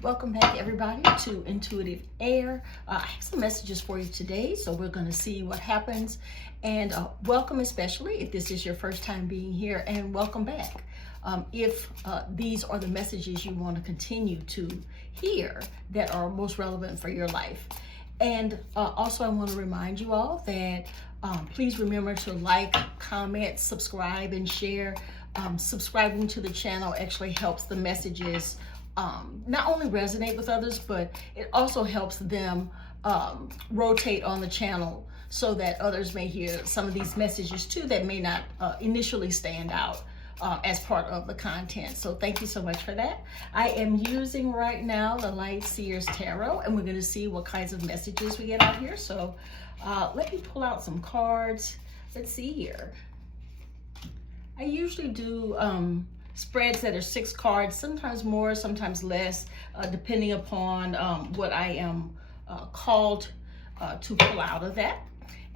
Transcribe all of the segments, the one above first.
Welcome back, everybody, to Intuitive Air. I have some messages for you today, so we're going to see what happens. And welcome, especially if this is your first time being here, and welcome back. If these are the messages you want to continue to hear that are most relevant for your life. And also, I want to remind you all that please remember to like, comment, subscribe, and share. Subscribing to the channel actually helps the messages not only resonate with others, but it also helps them rotate on the channel so that others may hear some of these messages too that may not initially stand out as part of the content. So thank you so much for that. I am using right now the Light Seers Tarot, and we're going to see what kinds of messages we get out here. So let me pull out some cards. Let's see here. I usually do spreads that are 6 cards, sometimes more, sometimes less, depending upon what I am called to pull out of that.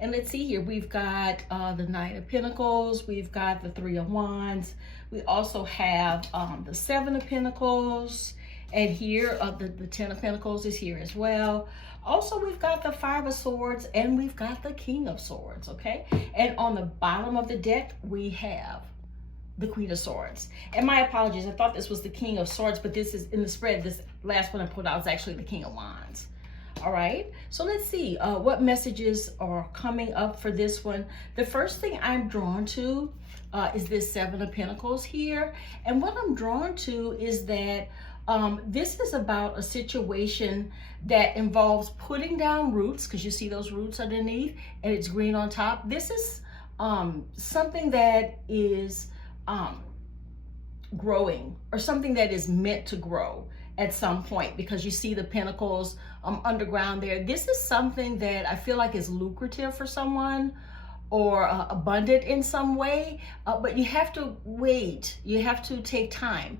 And let's see here, we've got the Knight of Pentacles, we've got the 3 of Wands, we also have the 7 of Pentacles, and here the 10 of Pentacles is here as well. Also, we've got the 5 of Swords, and we've got the King of Swords, okay? And on the bottom of the deck, we have the Queen of Swords. And my apologies, I thought this was the King of Swords, but this is in the spread. This last one I put out is actually the King of Wands. All right, so let's see what messages are coming up for this one. The first thing I'm drawn to is this 7 of Pentacles here. And what I'm drawn to is that this is about a situation that involves putting down roots, because you see those roots underneath and it's green on top. This is something that is growing, or something that is meant to grow at some point, because you see the pentacles underground there. This is something that I feel like is lucrative for someone, or abundant in some way, but you have to wait, you have to take time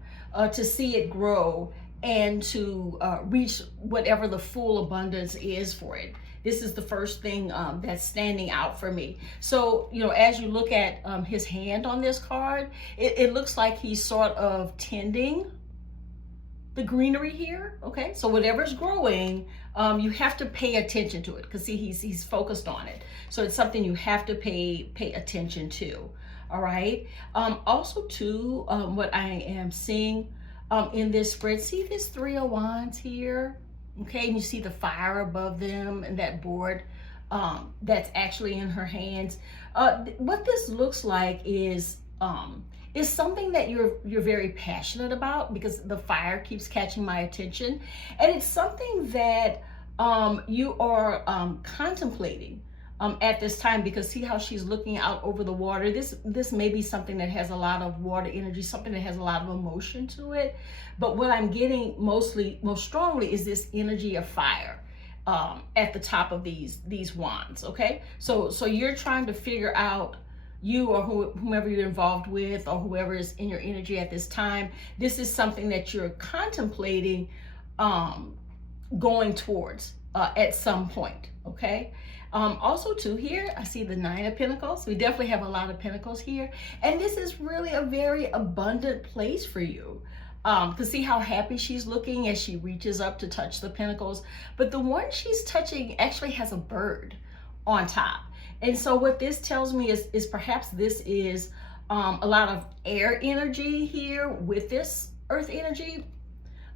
to see it grow and to reach whatever the full abundance is for it. This is the first thing that's standing out for me. So, you know, as you look at his hand on this card, it looks like he's sort of tending the greenery here, okay? So whatever's growing, you have to pay attention to it, because see, he's focused on it. So it's something you have to pay attention to, all right? Also too, what I am seeing in this spread, see this 3 of Wands here? Okay, and you see the fire above them and that board that's actually in her hands. What this looks like is something that you're very passionate about, because the fire keeps catching my attention, and it's something that you are contemplating at this time, because see how she's looking out over the water. This may be something that has a lot of water energy, something that has a lot of emotion to it. But what I'm getting most strongly is this energy of fire at the top of these wands. Okay, so you're trying to figure out, you or whomever you're involved with, or whoever is in your energy at this time, this is something that you're contemplating going towards at some point. Okay. Also too, here I see the 9 of Pentacles. We definitely have a lot of pentacles here, and this is really a very abundant place for you. To see how happy she's looking as she reaches up to touch the pentacles, but the one she's touching actually has a bird on top. And so what this tells me is perhaps this is a lot of air energy here with this earth energy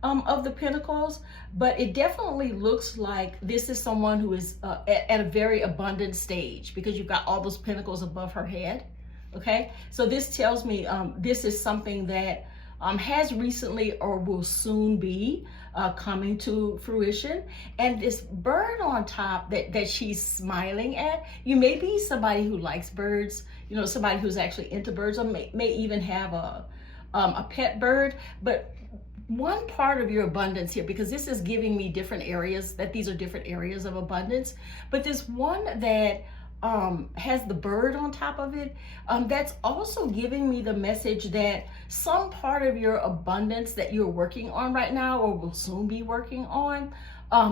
of the pentacles, but it definitely looks like this is someone who is at a very abundant stage, because you've got all those pentacles above her head. Okay, so this tells me this is something that has recently or will soon be coming to fruition. And this bird on top that she's smiling at, you may be somebody who likes birds, you know, somebody who's actually into birds, or may even have a pet bird. But one part of your abundance here, because this is giving me different areas, that these are different areas of abundance, but this one that has the bird on top of it, that's also giving me the message that some part of your abundance that you're working on right now, or will soon be working on,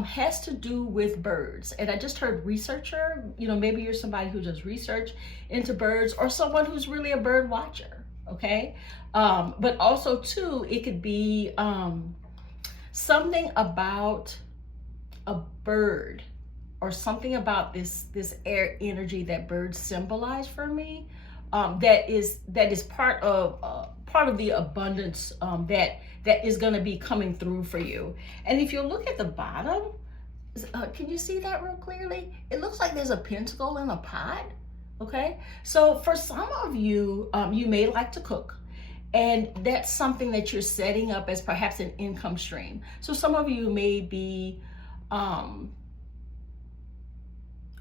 has to do with birds. And I just heard researcher, you know, maybe you're somebody who does research into birds, or someone who's really a bird watcher. Okay, but also too, it could be something about a bird or something about this air energy that birds symbolize for me, that is part of the abundance, that is going to be coming through for you. And if you look at the bottom, can you see that real clearly? It looks like there's a pentacle in a pot. Okay, so for some of you, you may like to cook, and that's something that you're setting up as perhaps an income stream. So some of you may be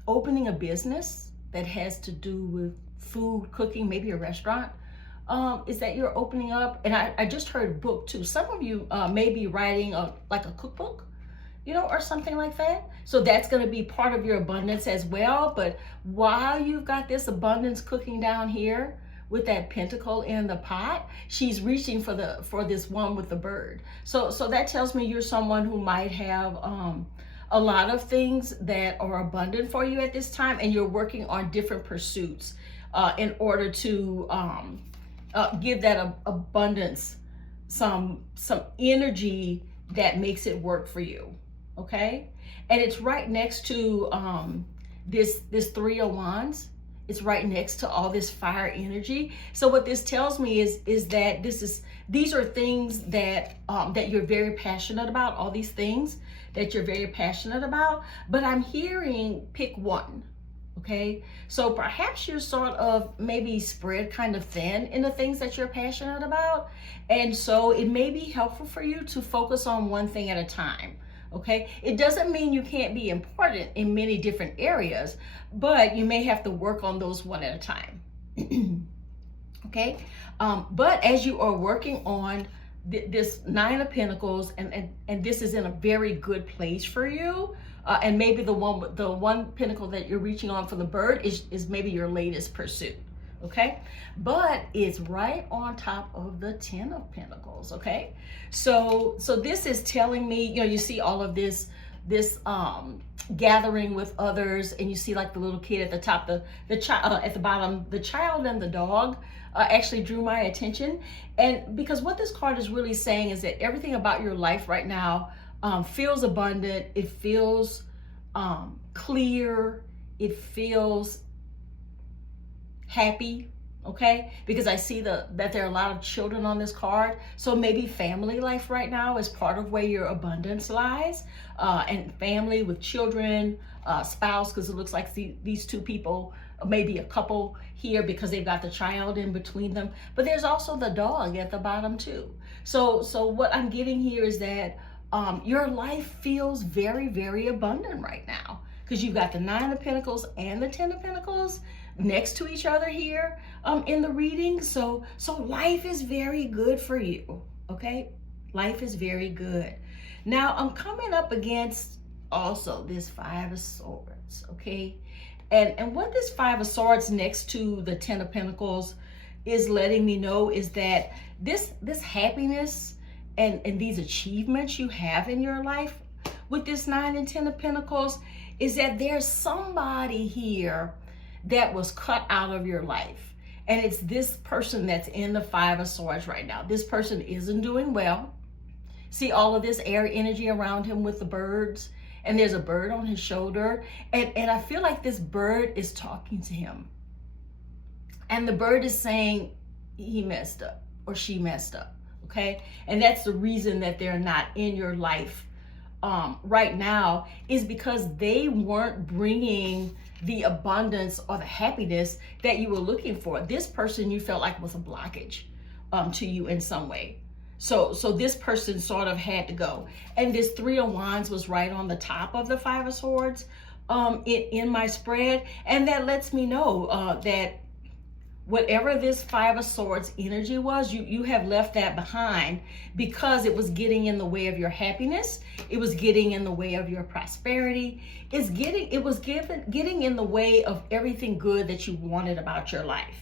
opening a business that has to do with food, cooking, maybe a restaurant. Is that you're opening up? And I just heard book too. Some of you may be writing like a cookbook, or something like that. So that's going to be part of your abundance as well. But while you've got this abundance cooking down here with that pentacle in the pot, she's reaching for this one with the bird. So that tells me you're someone who might have a lot of things that are abundant for you at this time, and you're working on different pursuits in order to give that abundance some energy that makes it work for you. Okay, and it's right next to this Three of Wands. It's right next to all this fire energy. So what this tells me is that these are things that that you're very passionate about. All these things that you're very passionate about. But I'm hearing pick one. Okay, so perhaps you're sort of maybe spread kind of thin in the things that you're passionate about, and so it may be helpful for you to focus on one thing at a time. Okay, it doesn't mean you can't be important in many different areas, but you may have to work on those one at a time. Okay, but as you are working on this Nine of Pentacles, and this is in a very good place for you, and maybe the one pentacle that you're reaching on for the bird is maybe your latest pursuit. Okay, but it's right on top of the Ten of Pentacles. Okay, so this is telling me, you see all of this gathering with others, and you see like the little kid at the top, the child at the bottom, the child and the dog actually drew my attention. And because what this card is really saying is that everything about your life right now feels abundant, it feels clear, it feels happy. Okay, because I see that there are a lot of children on this card, so maybe family life right now is part of where your abundance lies, and family with children, spouse, because it looks like these two people, maybe a couple here because they've got the child in between them, but there's also the dog at the bottom too. So what I'm getting here is that your life feels very, very abundant right now, because you've got the Nine of Pentacles and the Ten of Pentacles next to each other here in the reading. So life is very good for you. Okay, life is very good. Now I'm coming up against also this Five of Swords. Okay, and what this Five of Swords next to the Ten of Pentacles is letting me know is that this happiness and these achievements you have in your life with this Nine and Ten of Pentacles is that there's somebody here that was cut out of your life. And it's this person that's in the Five of Swords right now. This person isn't doing well. See all of this air energy around him with the birds, and there's a bird on his shoulder. And I feel like this bird is talking to him. And the bird is saying he messed up or she messed up, okay? And that's the reason that they're not in your life right now, is because they weren't bringing the abundance or the happiness that you were looking for. This person you felt like was a blockage to you in some way. So this person sort of had to go. And this Three of Wands was right on the top of the Five of Swords in my spread. And that lets me know that whatever this Five of Swords energy was, you have left that behind because it was getting in the way of your happiness. It was getting in the way of your prosperity. It was getting in the way of everything good that you wanted about your life.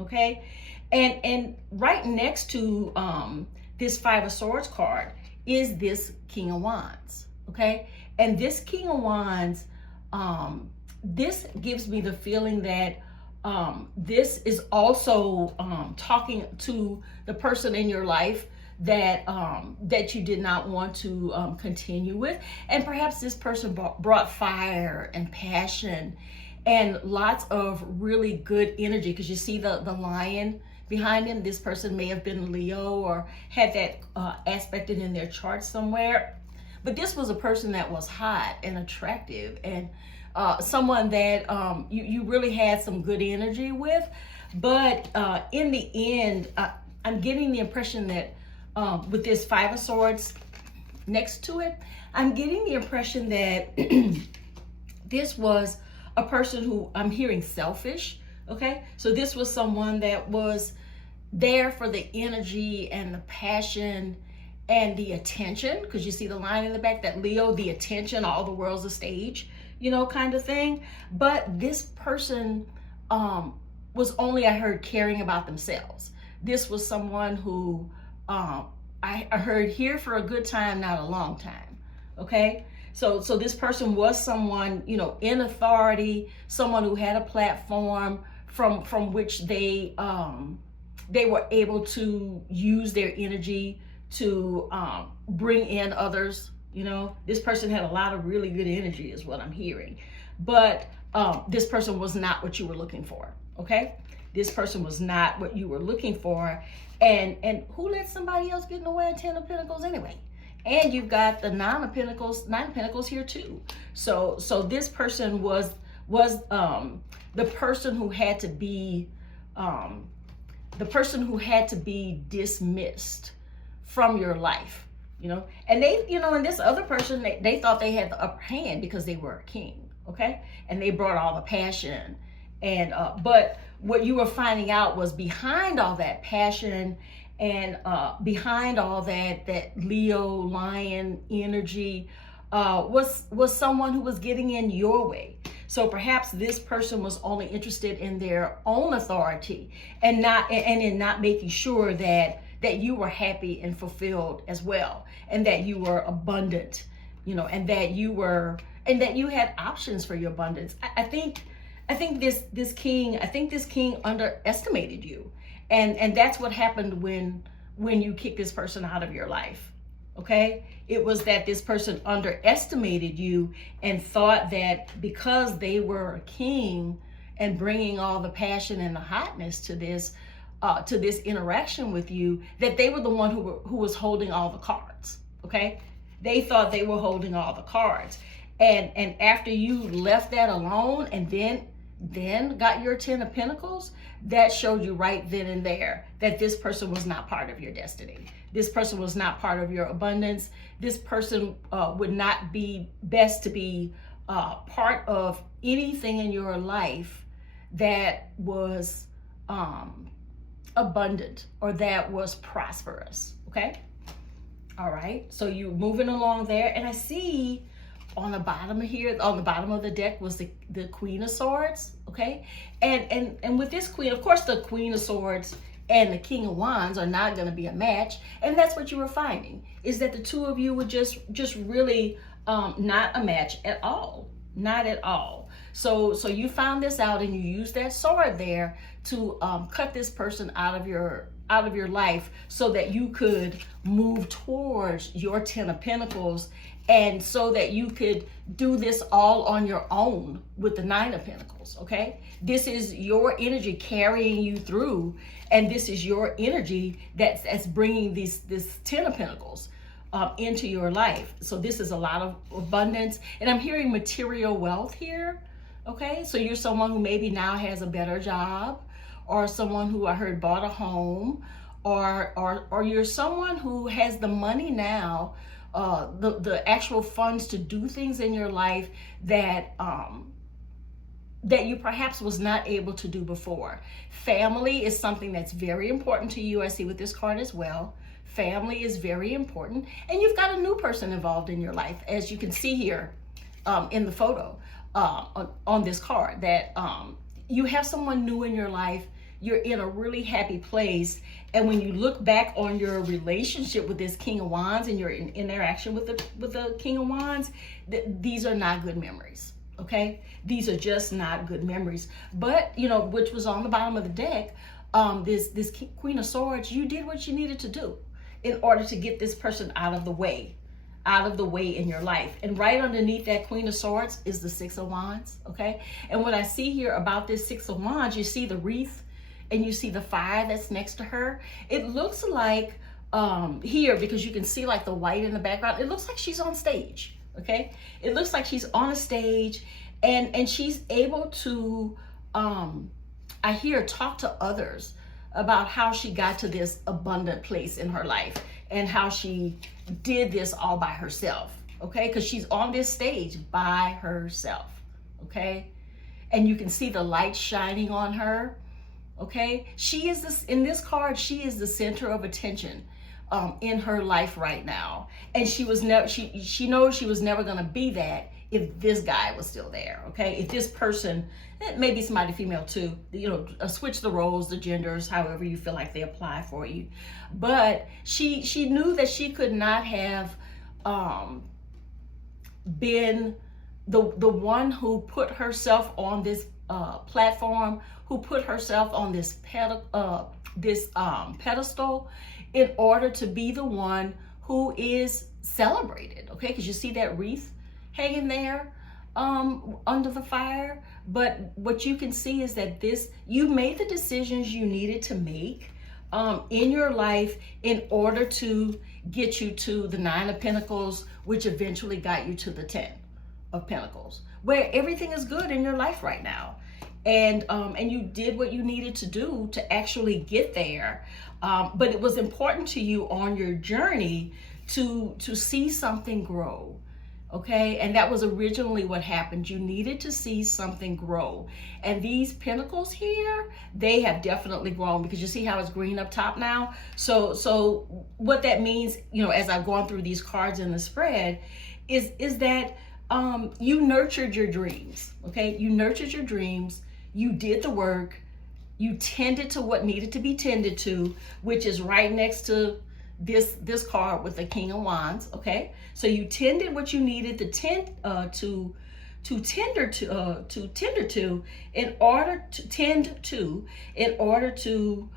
Okay? And right next to this Five of Swords card is this King of Wands. Okay? And this King of Wands, this gives me the feeling that this is also talking to the person in your life that you did not want to continue with. And perhaps this person brought fire and passion and lots of really good energy, because you see the lion behind him. This person may have been Leo or had that aspected in their chart somewhere. But this was a person that was hot and attractive, and someone that you really had some good energy with. But in the end, I'm getting the impression that with this Five of Swords next to it, I'm getting the impression that this was a person who, I'm hearing selfish, okay? So this was someone that was there for the energy and the passion and the attention, because you see the line in the back, that Leo, the attention, all the world's a stage, kind of thing. But this person was only, I heard, caring about themselves. This was someone who I heard here for a good time, not a long time, okay? So this person was someone, in authority, someone who had a platform from which they were able to use their energy to bring in others. This person had a lot of really good energy is what I'm hearing. But this person was not what you were looking for, okay? This person was not what you were looking for. And who let somebody else get in the way of Ten of Pentacles anyway? And you've got the Nine of Pentacles here too. So this person was the person who had to be dismissed from your life, and they, and this other person, they thought they had the upper hand because they were a king, okay? And they brought all the passion, and but what you were finding out was behind all that passion and behind all that Leo lion energy was someone who was getting in your way. So perhaps this person was only interested in their own authority and in not making sure that you were happy and fulfilled as well, and that you were abundant, and that you had options for your abundance. I think this king underestimated you, and that's what happened when you kicked this person out of your life. Okay, it was that this person underestimated you and thought that because they were a king and bringing all the passion and the hotness to this interaction with you, that they were the one who was holding all the cards. Okay, they thought they were holding all the cards, and after you left that alone and then got your Ten of Pentacles, that showed you right then and there that this person was not part of your destiny. This person was not part of your abundance. This person would not be best to be part of anything in your life that was abundant or that was prosperous, okay? All right, so you're moving along there, and I see on the bottom here, on the bottom of the deck was the Queen of Swords, okay? And with this Queen, of course, the Queen of Swords and the King of Wands are not going to be a match, and that's what you were finding, is that the two of you were just really not a match at all, not at all. So you found this out, and you used that sword there to cut this person out of your life, so that you could move towards your Ten of Pentacles, and so that you could do this all on your own with the Nine of Pentacles, okay? This is your energy carrying you through, and this is your energy that's bringing this Ten of Pentacles into your life. So this is a lot of abundance, and I'm hearing material wealth here, okay? So you're someone who maybe now has a better job, or someone who I heard bought a home, or you're someone who has the money now, the actual funds to do things in your life that you perhaps was not able to do before. Family is something that's very important to you. I see with this card as well. Family is very important, and you've got a new person involved in your life, as you can see here in the photo on this card, that you have someone new in your life. You're in a really happy place, and when you look back on your relationship with this King of Wands and your interaction with the King of Wands, these are not good memories, okay? These are just not good memories. But, which was on the bottom of the deck, this Queen of Swords, you did what you needed to do. in order to get this person out of the way in your life. And right underneath that Queen of Swords is the Six of Wands, okay? And what I see here about this Six of Wands, you see the wreath and you see the fire that's next to her. It looks like here, because you can see like the white in the background, it looks like she's on stage, okay? It looks like she's on a stage and she's able to, I hear, talk to others about how she got to this abundant place in her life and how she did this all by herself, okay? Because she's on this stage by herself, okay? And you can see the light shining on her, okay? She is this, in this card, she is the center of attention in her life right now. And she was never, she knows she was never gonna be that if this guy was still there, okay? If this person, maybe somebody female too, you know, switch the roles, the genders, however you feel like they apply for you. But she knew that she could not have been the one who put herself on this platform, who put herself on this pedestal in order to be the one who is celebrated, okay? Because you see that wreath hanging there under the fire. But what you can see is that you made the decisions you needed to make in your life in order to get you to the Nine of Pentacles, which eventually got you to the Ten of Pentacles, where everything is good in your life right now. And you did what you needed to do to actually get there. But it was important to you on your journey to see something grow. Okay, and that was originally what happened. You needed to see something grow. And these pentacles here, they have definitely grown, because you see how it's green up top now? So what that means, you know, as I've gone through these cards in the spread, is that you nurtured your dreams, okay? You nurtured your dreams, you did the work, you tended to what needed to be tended to, which is right next to this card with the King of Wands, okay? So you tended what you needed to tender to in order to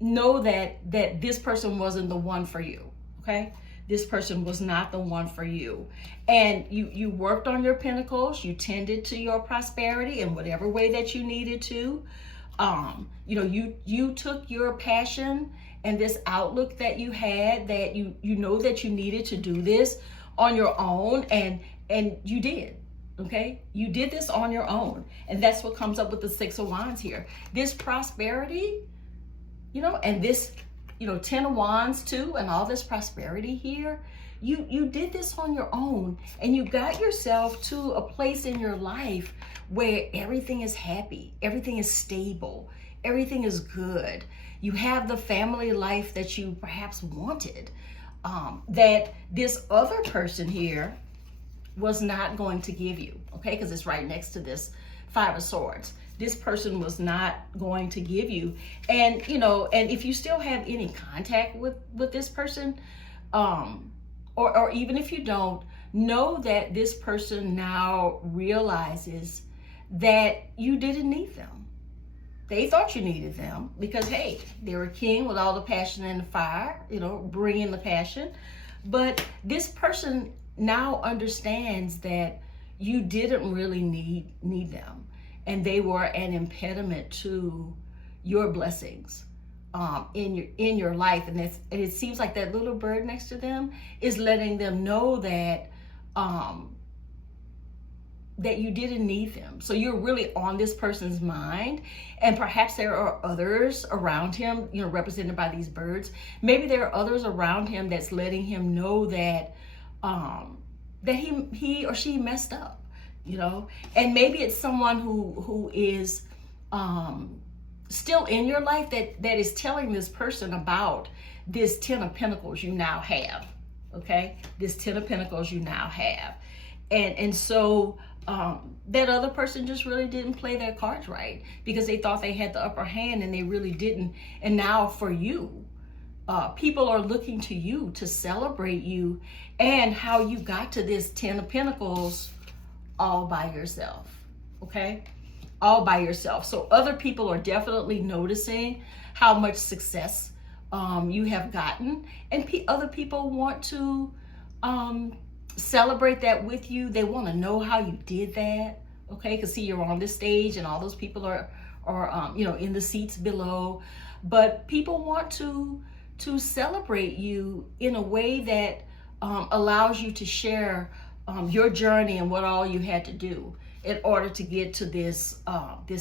know that this person wasn't the one for you, okay? This person was not the one for you. And you worked on your pentacles, you tended to your prosperity in whatever way that you needed to. You know, you took your passion and this outlook that you had, that you know that you needed to do this on your own, and you did, okay? You did this on your own. And that's what comes up with the Six of Wands here. This prosperity, you know, and this, you know, Ten of Wands too, and all this prosperity here, you did this on your own, and you got yourself to a place in your life where everything is happy, everything is stable, everything is good. You have the family life that you perhaps wanted, that this other person here was not going to give you, okay? Because it's right next to this Five of Swords. This person was not going to give you. And, you know, and if you still have any contact with this person, or even if you don't, know that this person now realizes that you didn't need them. They thought you needed them because, hey, they're a king with all the passion and the fire, you know, bringing the passion. But this person now understands that you didn't really need them, and they were an impediment to your blessings in your life. And it seems like that little bird next to them is letting them know that that you didn't need them. So you're really on this person's mind, and perhaps there are others around him, you know, represented by these birds. Maybe there are others around him that's letting him know that that he or she messed up, you know. And maybe it's someone who is still in your life that is telling this person about this Ten of Pentacles you now have, okay? This Ten of Pentacles you now have. And so that other person just really didn't play their cards right, because they thought they had the upper hand and they really didn't. And now for you, people are looking to you to celebrate you and how you got to this Ten of Pentacles all by yourself, okay? All by yourself. So other people are definitely noticing how much success you have gotten, and other people want to celebrate that with you. They want to know how you did that. Okay, because see, you're on this stage, and all those people are in the seats below. But people want to celebrate you in a way that allows you to share your journey and what all you had to do in order to get to this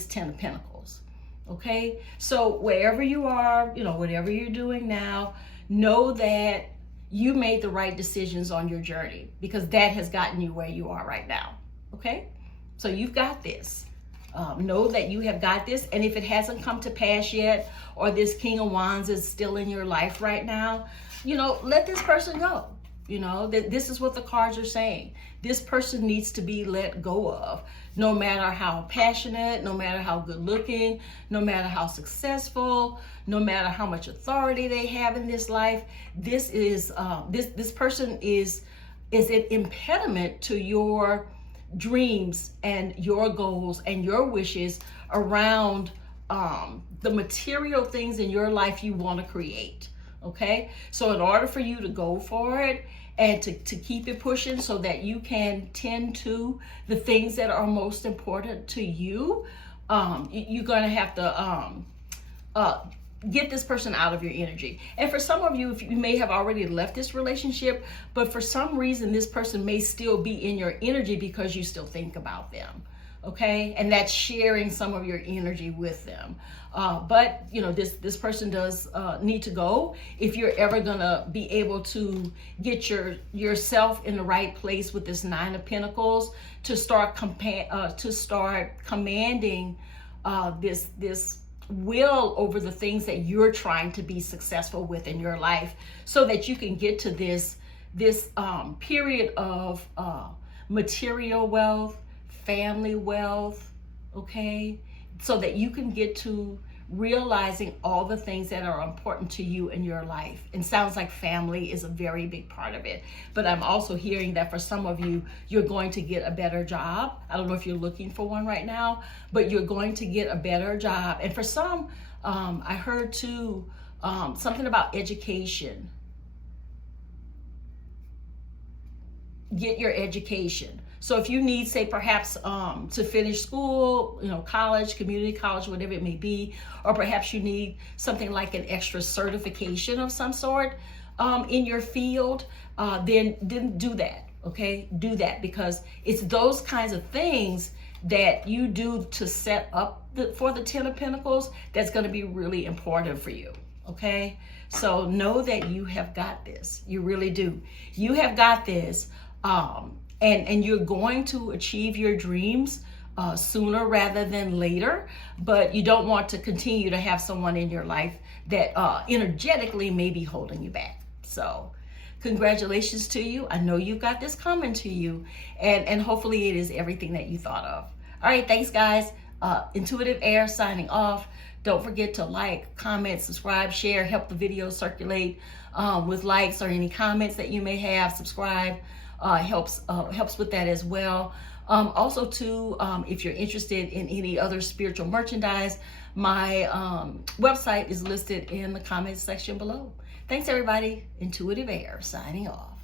Ten of Pentacles. Okay, so wherever you are, whatever you're doing now, know that you made the right decisions on your journey, because that has gotten you where you are right now. Okay, so you've got this. Know that you have got this, and if it hasn't come to pass yet, or this King of Wands is still in your life right now, let this person go. This is what the cards are saying. This person needs to be let go of, no matter how passionate, no matter how good looking, no matter how successful, no matter how much authority they have in this life. This person is an impediment to your dreams and your goals and your wishes around the material things in your life you want to create. Okay, so in order for you to go for it and to keep it pushing so that you can tend to the things that are most important to you, you're going to have to get this person out of your energy. And for some of you, if you may have already left this relationship, but for some reason this person may still be in your energy because you still think about them. Okay, and that's sharing some of your energy with them. But this person does need to go if you're ever gonna be able to get yourself in the right place with this Nine of Pentacles to start commanding this will over the things that you're trying to be successful with in your life, so that you can get to this period of material wealth, family wealth, okay, so that you can get to realizing all the things that are important to you in your life. And sounds like family is a very big part of it. But I'm also hearing that for some of you, you're going to get a better job. I don't know if you're looking for one right now, but you're going to get a better job. And for some, I heard too, something about education. Get your education. So if you need, say, perhaps to finish school, college, community college, whatever it may be, or perhaps you need something like an extra certification of some sort in your field, then do that, okay? Do that, because it's those kinds of things that you do to set up for the Ten of Pentacles that's going to be really important for you, okay? So know that you have got this. You really do. You have got this. And you're going to achieve your dreams sooner rather than later, but you don't want to continue to have someone in your life that energetically may be holding you back. So congratulations to you. I know you've got this coming to you, and hopefully it is everything that you thought of. All right, thanks guys. Intuitive Air signing off. Don't forget to like, comment, subscribe, share, help the video circulate with likes or any comments that you may have. Subscribe. Helps with that as well. Also too, if you're interested in any other spiritual merchandise, my website is listed in the comments section below. Thanks everybody. Intuitive Air signing off.